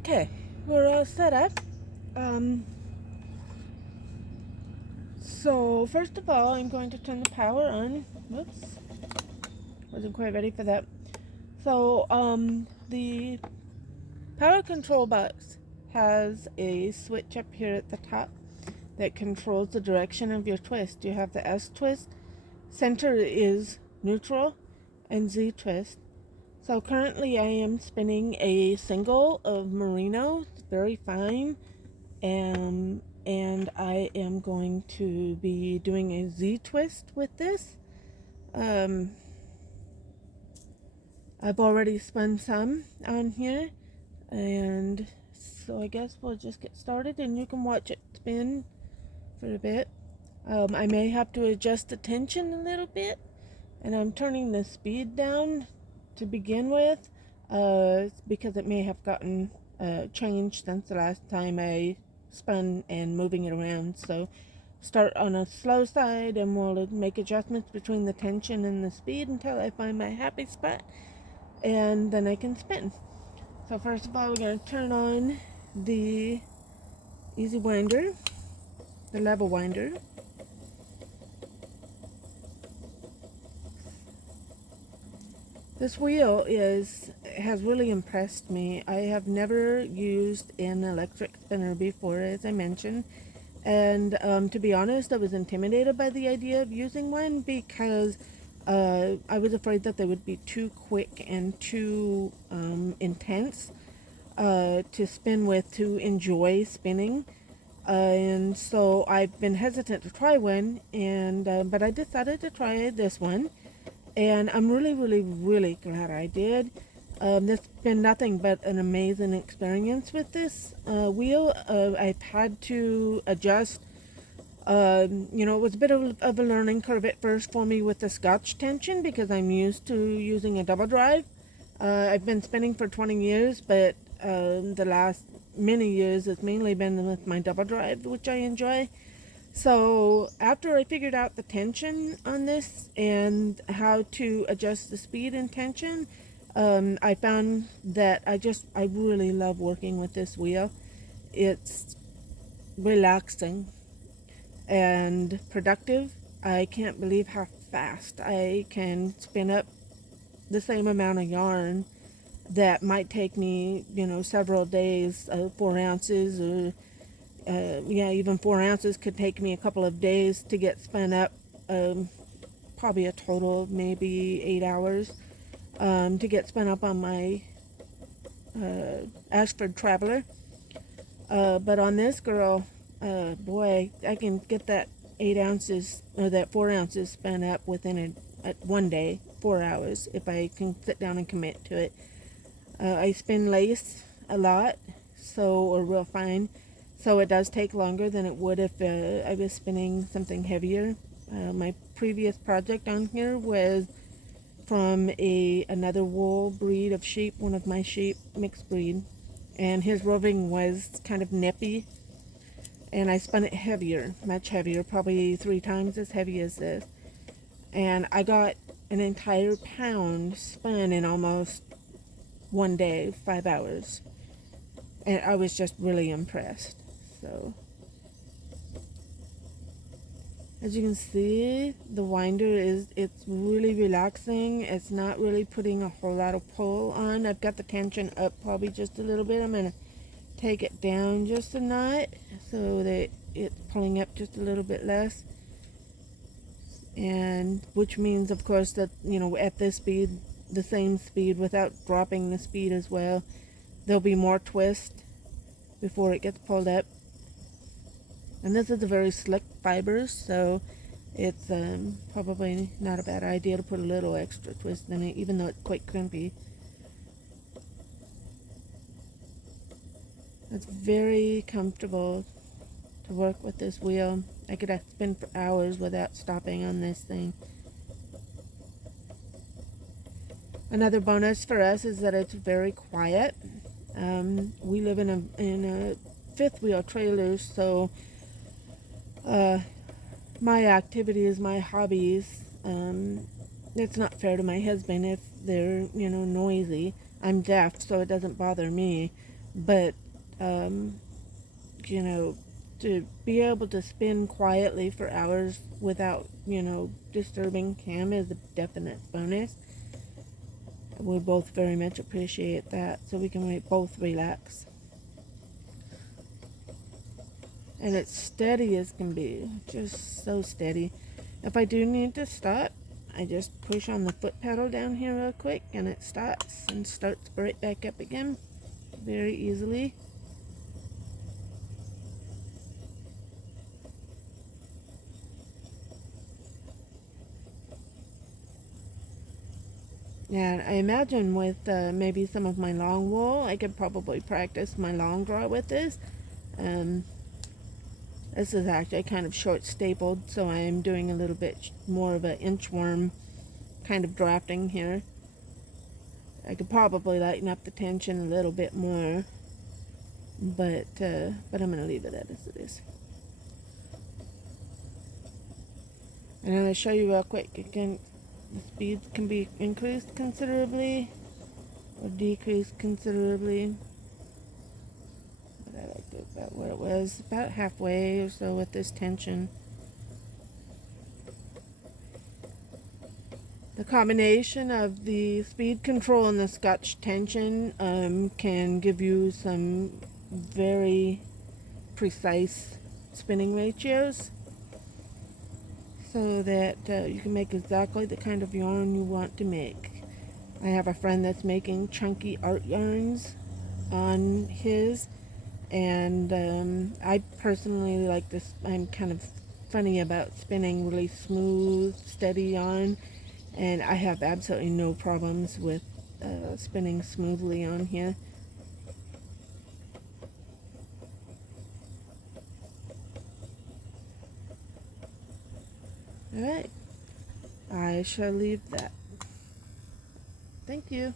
Okay, we're all set up. So first of all, I'm going to turn the power on. Whoops, wasn't quite ready for that. So the power control box has a switch up here at the top that controls the direction of your twist. You have the S twist, center is neutral, and Z twist. So currently I am spinning a single of merino, very fine, and I am going to be doing a Z twist with this. I've already spun some on here, and so I guess we'll just get started and you can watch it spin for a bit. I may have to adjust the tension a little bit, and I'm turning the speed down to begin with because it may have gotten changed since the last time I spun and moving it around. So start on a slow side and we'll make adjustments between the tension and the speed until I find my happy spot, and then I can spin. So first of all, we're going to turn on the easy winder, the level winder. This wheel has really impressed me. I have never used an electric spinner before, as I mentioned, and to be honest, I was intimidated by the idea of using one because I was afraid that they would be too quick and too intense to spin with, to enjoy spinning. And so I've been hesitant to try one, and but I decided to try this one. And I'm really, really, really glad I did. It's been nothing but an amazing experience with this wheel. I've had to adjust. It was a bit of a learning curve at first for me with the Scotch tension because I'm used to using a double drive. I've been spinning for 20 years, but the last many years it's mainly been with my double drive, which I enjoy. So after I figured out the tension on this and how to adjust the speed and tension, I found that I really love working with this wheel. It's relaxing and productive. I can't believe how fast I can spin up the same amount of yarn that might take me, several days, 4 ounces or even 4 ounces could take me a couple of days to get spun up, probably a total of maybe 8 hours to get spun up on my Ashford Traveler. But on this girl, boy, I can get that 8 ounces or that 4 ounces spun up within one day, 4 hours, if I can sit down and commit to it. I spin lace a lot, or real fine. So it does take longer than it would if I was spinning something heavier. My previous project on here was from another wool breed of sheep, one of my sheep, mixed breed. And his roving was kind of nippy. And I spun it heavier, much heavier, probably 3 times as heavy as this. And I got an entire pound spun in almost one day, 5 hours. And I was just really impressed. So, as you can see, the winder it's really relaxing. It's not really putting a whole lot of pull on. I've got the tension up probably just a little bit. I'm going to take it down just a notch so that it's pulling up just a little bit less. And which means, of course, that, at this speed, the same speed, without dropping the speed as well, there'll be more twist before it gets pulled up. And this is a very slick fiber, so it's probably not a bad idea to put a little extra twist in it, even though it's quite crimpy. It's very comfortable to work with this wheel. I could spin for hours without stopping on this thing. Another bonus for us is that it's very quiet. We live in a fifth wheel trailer, so my activities, my hobbies, it's not fair to my husband if they're, noisy. I'm deaf, so it doesn't bother me. but you know, to be able to spin quietly for hours without, disturbing Cam is a definite bonus. We both very much appreciate that, so we can both relax. And it's steady as can be, just so steady. If I do need to stop, I just push on the foot pedal down here real quick and it stops and starts right back up again very easily. Yeah, I imagine with maybe some of my long wool, I could probably practice my long draw with this. Um, this is actually kind of short stapled, so I'm doing a little bit more of an inchworm kind of drafting here. I could probably lighten up the tension a little bit more, but I'm going to leave it as it is. And I'm going to show you real quick. The speed can be increased considerably or decreased considerably. But I like it about where it was, about halfway or so with this tension. The combination of the speed control and the Scotch tension can give you some very precise spinning ratios, so that you can make exactly the kind of yarn you want to make. I have a friend that's making chunky art yarns on his, and I personally like this. I'm kind of funny about spinning really smooth, steady yarn, and I have absolutely no problems with spinning smoothly on here. Alright, I shall leave that. Thank you.